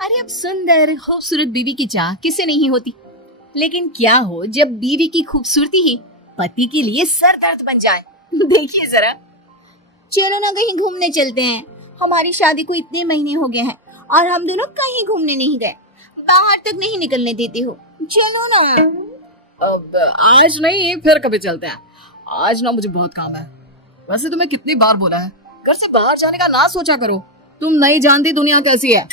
अरे अब सुंदर खूबसूरत बीवी की चाह किसे नहीं होती, लेकिन क्या हो जब बीवी की खूबसूरती ही पति के लिए सर दर्द बन जाए। देखिए जरा। चलो ना कहीं घूमने चलते हैं। हमारी शादी को इतने महीने हो गए हैं और हम दोनों कहीं घूमने नहीं गए, बाहर तक नहीं निकलने देते हो। चलो ना। अब आज नहीं, फिर कभी चलते हैं। आज ना मुझे बहुत काम है। वैसे तुम्हें कितनी बार बोला है घर से बाहर जाने का ना सोचा करो। तुम नहीं जानती दुनिया कैसी है।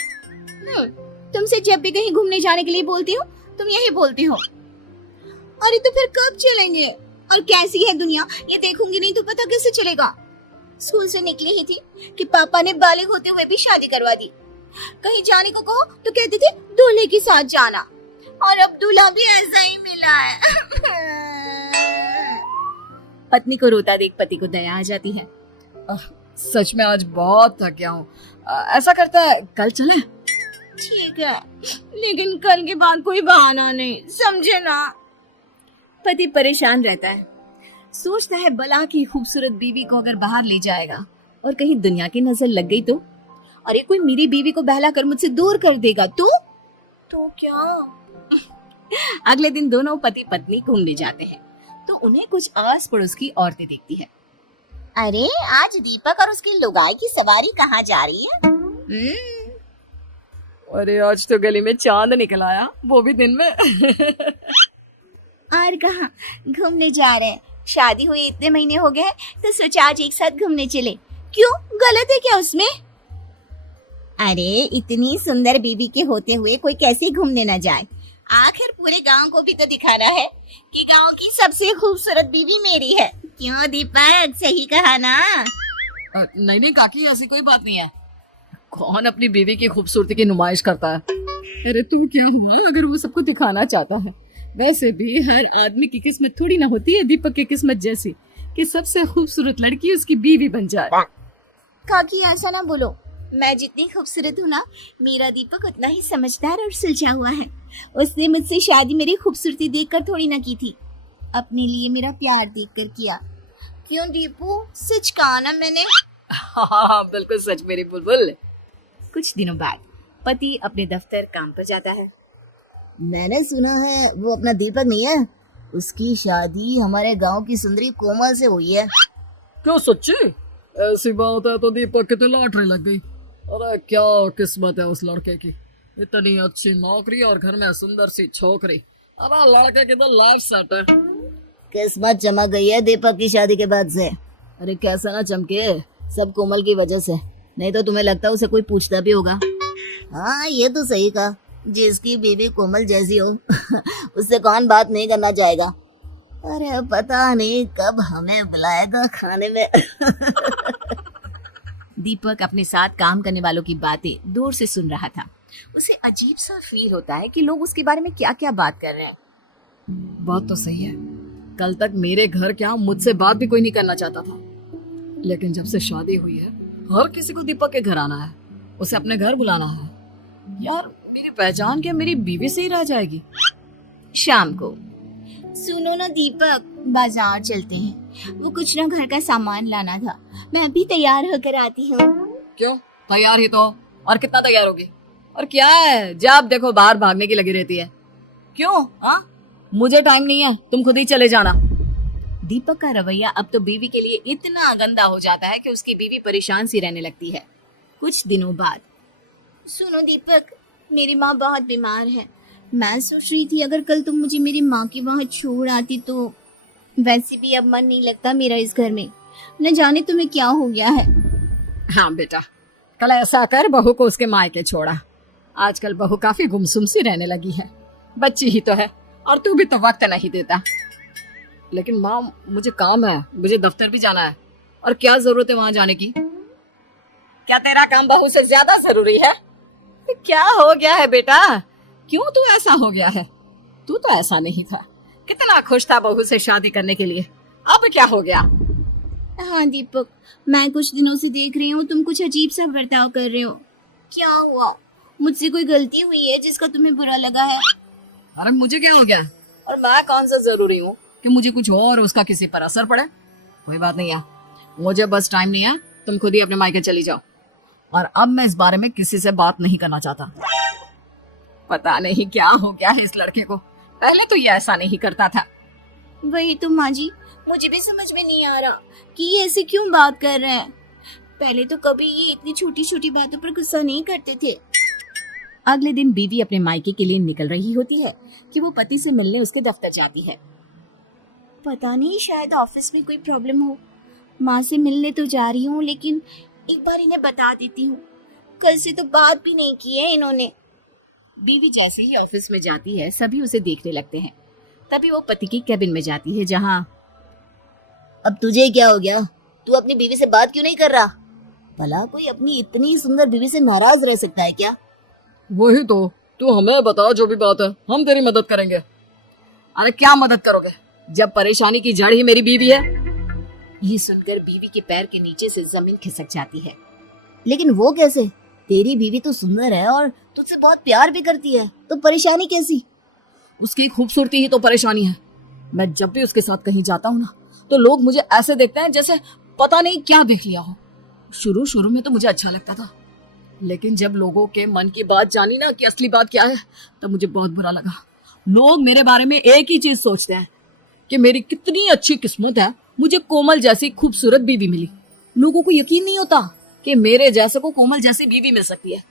तुमसे जब भी कहीं घूमने जाने के लिए बोलती हो तुम यही बोलती हो। अरे तो फिर कब चलेंगे? और कैसी है दुनिया ये देखूंगी नहीं तो पता कैसे चलेगा। स्कूल से निकली ही थी कि पापा ने बालिग होते हुए भी शादी करवा दी। कहीं जाने को कहो तो कहते थे दूल्हे के साथ जाना, और अब दूल्हा भी ऐसा ही मिला है। पत्नी को रोता देख पति को दया आ जाती है। सच में आज बहुत थक गया हूँ। ऐसा करता है कल चले। ठीक है, लेकिन कल के बाद कोई बहाना नहीं, समझे ना। पति परेशान रहता है, सोचता है भला की खूबसूरत बीवी को अगर बाहर ले जाएगा और कहीं दुनिया की नजर लग गई तो, अरे कोई मेरी बीवी को बहला कर मुझसे दूर कर देगा तो क्या। अगले दिन दोनों पति पत्नी घूमने जाते हैं तो उन्हें कुछ आस पड़ोस की औरतें देखती है। अरे आज दीपक और उसकी लुगाई की सवारी कहाँ जा रही है? अरे आज तो गली में चांद निकल आया, वो भी दिन में। और कहाँ घूमने जा रहे हैं? शादी हुए इतने महीने हो गए तो सोचा आज एक साथ घूमने चले। क्यों, गलत है क्या उसमें? अरे इतनी सुंदर बीवी के होते हुए कोई कैसे घूमने न जाए? आखिर पूरे गांव को भी तो दिखाना है कि गांव की सबसे खूबसूरत बीवी मेरी है। क्यों दीपक, सही कहा ना? नहीं नहीं काकी, ऐसी कोई बात नहीं है। कौन अपनी बीवी की खूबसूरती की नुमाइश करता है? अरे तुम क्या हुआ अगर वो सबको दिखाना चाहता है। वैसे भी हर आदमी की किस्मत थोड़ी ना होती है दीपक की किस्मत जैसी कि सबसे खूबसूरत लड़की उसकी बीवी बन जाए। काकी ऐसा ना बोलो, मैं जितनी खूबसूरत हूँ ना, मेरा दीपक उतना ही समझदार और सुलझा हुआ है। उसने मुझसे शादी मेरी खूबसूरती देखकर थोड़ी ना की थी, अपने लिए मेरा प्यार देखकर किया। क्यों दीपू, सच कहा ना मैंने? हाँ बिल्कुल सच मेरी बुलबुल। कुछ दिनों बाद पति अपने दफ्तर काम पर जाता है। मैंने सुना है वो अपना दीपक नहीं है, उसकी शादी हमारे गांव की सुंदरी कोमल से हुई है। क्यों सच्ची? ऐसी बात है तो दीपक की तो लॉटरी लग गई। अरे क्या किस्मत है उस लड़के की, इतनी अच्छी नौकरी और घर में सुंदर सी छोकरी। अरे लड़के की तो लाइफ सेट है। किस्मत चमक गई है दीपक की शादी के बाद से। अरे कैसा ना चमके, सब कोमल की वजह से, नहीं तो तुम्हें लगता उसे कोई पूछता भी होगा। हाँ ये तो सही कहा, जिसकी बीवी कोमल जैसी हो उससे कौन बात नहीं करना चाहेगा। अरे पता नहीं कब हमें बुलाएगा खाने में। दीपक अपने साथ काम करने वालों की बातें दूर से सुन रहा था। उसे अजीब सा फील होता है कि लोग उसके बारे में क्या क्या बात कर रहे हैं। बात तो सही है, कल तक मेरे घर क्या मुझसे बात भी कोई नहीं करना चाहता था, लेकिन जब से शादी हुई है हर किसी को दीपक के घर आना है, उसे अपने घर बुलाना है। यार मेरी पहचान क्या मेरी बीवी से ही रह जाएगी? शाम को, सुनो ना दीपक, बाजार चलते हैं, वो कुछ ना घर का सामान लाना था, मैं अभी तैयार होकर आती हूँ। क्यों, तैयार ही तो, और कितना तैयार होगी? और क्या है जब देखो बाहर भागने की लगी रहती है। क्यों? हाँ मुझे टाइम नहीं है, तुम खुद ही चले जाना। दीपक का रवैया अब तो बीवी के लिए इतना गंदा हो जाता है कि उसकी बीवी परेशान सी रहने लगती है। कुछ दिनों बाद, सुनो दीपक, मेरी माँ बहुत बीमार है, मैं सोच रही थी अगर कल तुम मुझे मेरी माँ के वहाँ छोड़ आती तो। वैसे भी अब मन नहीं लगता मेरा इस घर में, न जाने तुम्हें क्या हो गया है। हाँ बेटा, कल ऐसा कर बहू को उसके मायके छोड़ा। आजकल बहू काफी गुमसुम सी रहने लगी है, बच्ची ही तो है और तू भी तो वक्त नहीं देता। लेकिन माँ मुझे काम है, मुझे दफ्तर भी जाना है, और क्या जरूरत है वहां जाने की? क्या तेरा काम बहू से ज्यादा जरूरी है? क्या हो गया है बेटा, क्यों तू ऐसा हो गया है? तू तो ऐसा नहीं था, कितना खुश था बहू से शादी करने के लिए, अब क्या हो गया? हाँ दीपक, मैं कुछ दिनों से देख रही हूँ तुम कुछ अजीब सा बर्ताव कर रहे हो। क्या हुआ? मुझसे कोई गलती हुई है जिसका तुम्हें बुरा लगा है? अरे मुझे क्या हो गया, और मैं कौन सा जरूरी हूँ कि मुझे कुछ हो और उसका किसी पर असर पड़े? कोई बात नहीं है, मुझे बस टाइम नहीं है, तुम खुद ही अपने मायके चली जाओ, और अब मैं इस बारे में किसी से बात नहीं करना चाहता। पता नहीं क्या हो गया है इस लड़के को, पहले तो ये ऐसा नहीं करता था। वही तो माँ जी, मुझे भी समझ में नहीं आ रहा कि ये ऐसे क्यों बात कर रहे हैं। पहले तो कभी ये इतनी छोटी छोटी बातों पर गुस्सा नहीं करते थे। अगले दिन बीवी अपने मायके के लिए निकल रही होती है कि वो पति से मिलने उसके दफ्तर जाती है। पता नहीं, शायद ऑफिस में कोई प्रॉब्लम हो। माँ से मिलने तो जा रही हूँ, लेकिन एक बार इन्हें बता देती हूँ। कल से तो बात भी नहीं की है इन्होंने। बीवी जैसे ही ऑफिस में जाती है सभी उसे देखने लगते हैं। तभी वो पति की कैबिन में जाती है जहाँ अब तुझे क्या हो गया, तू अपनी बीवी से बात क्यों नहीं कर रहा? भला कोई अपनी इतनी सुंदर बीवी से नाराज रह सकता है क्या? वही तो, तू हमें बता जो भी बात है, हम तेरी मदद करेंगे। अरे क्या मदद करोगे जब परेशानी की जड़ ही मेरी बीवी है। ये सुनकर बीवी के पैर के नीचे से जमीन खिसक जाती है। लेकिन वो कैसे? तेरी बीवी तो सुंदर है और तुझसे बहुत प्यार भी करती है, तो परेशानी कैसी? उसकी खूबसूरती ही तो परेशानी है। मैं जब भी उसके साथ कहीं जाता हूँ ना, तो लोग मुझे ऐसे देखते हैं जैसे पता नहीं क्या देख लिया हो। शुरू शुरू में तो मुझे अच्छा लगता था, लेकिन जब लोगों के मन की बात जानी ना कि असली बात क्या है, तब मुझे बहुत बुरा लगा। लोग मेरे बारे में एक ही चीज सोचते हैं कि मेरी कितनी अच्छी किस्मत है, मुझे कोमल जैसी खूबसूरत बीवी मिली। लोगों को यकीन नहीं होता कि मेरे जैसे को कोमल जैसी बीवी मिल सकती है।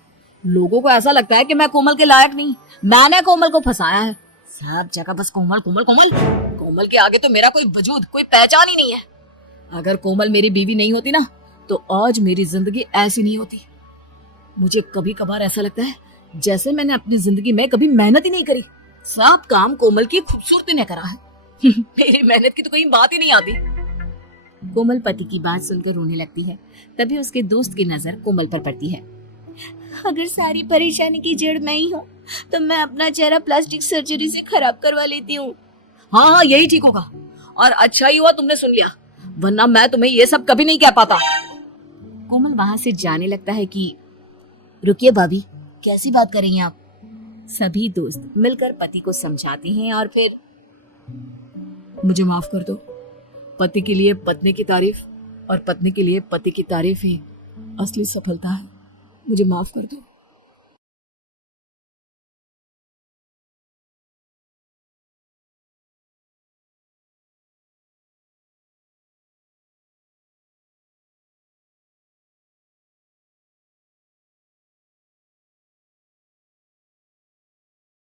लोगों को ऐसा लगता है कि मैं कोमल के लायक नहीं, मैंने कोमल को फंसाया है। सब जगह बस कोमल कोमल कोमल। कोमल के आगे तो मेरा कोई वजूद, कोई पहचान ही नहीं है। अगर कोमल मेरी बीवी नहीं होती ना, तो आज मेरी जिंदगी ऐसी नहीं होती। मुझे कभी कभार ऐसा लगता है जैसे मैंने अपनी जिंदगी में कभी मेहनत ही नहीं करी, सब काम कोमल की खूबसूरती ने करा है। मेरी मेहनत की तो कहीं बात ही नहीं आती। कोमल पति की बात सुनकर रोने लगती है। तभी उसके दोस्त की नजर कोमल पर पड़ती है। अगर सारी परेशानी की जड़ मैं ही हूँ, तो मैं अपना चेहरा प्लास्टिक सर्जरी से खराब करवा लेती हूँ। हाँ हाँ, यही ठीक होगा। और अच्छा ही हुआ तुमने सुन लिया, वरना मैं तुम्हें ये सब कभी नहीं कह पाता। कोमल वहां से जाने लगता है कि रुकिए भाभी, कैसी बात कर रही हैं आप? सभी दोस्त मिलकर पति को समझाते हैं और फिर मुझे माफ कर दो। पति के लिए पत्नी की तारीफ और पत्नी के लिए पति की तारीफ ही असली सफलता है। मुझे माफ कर दो।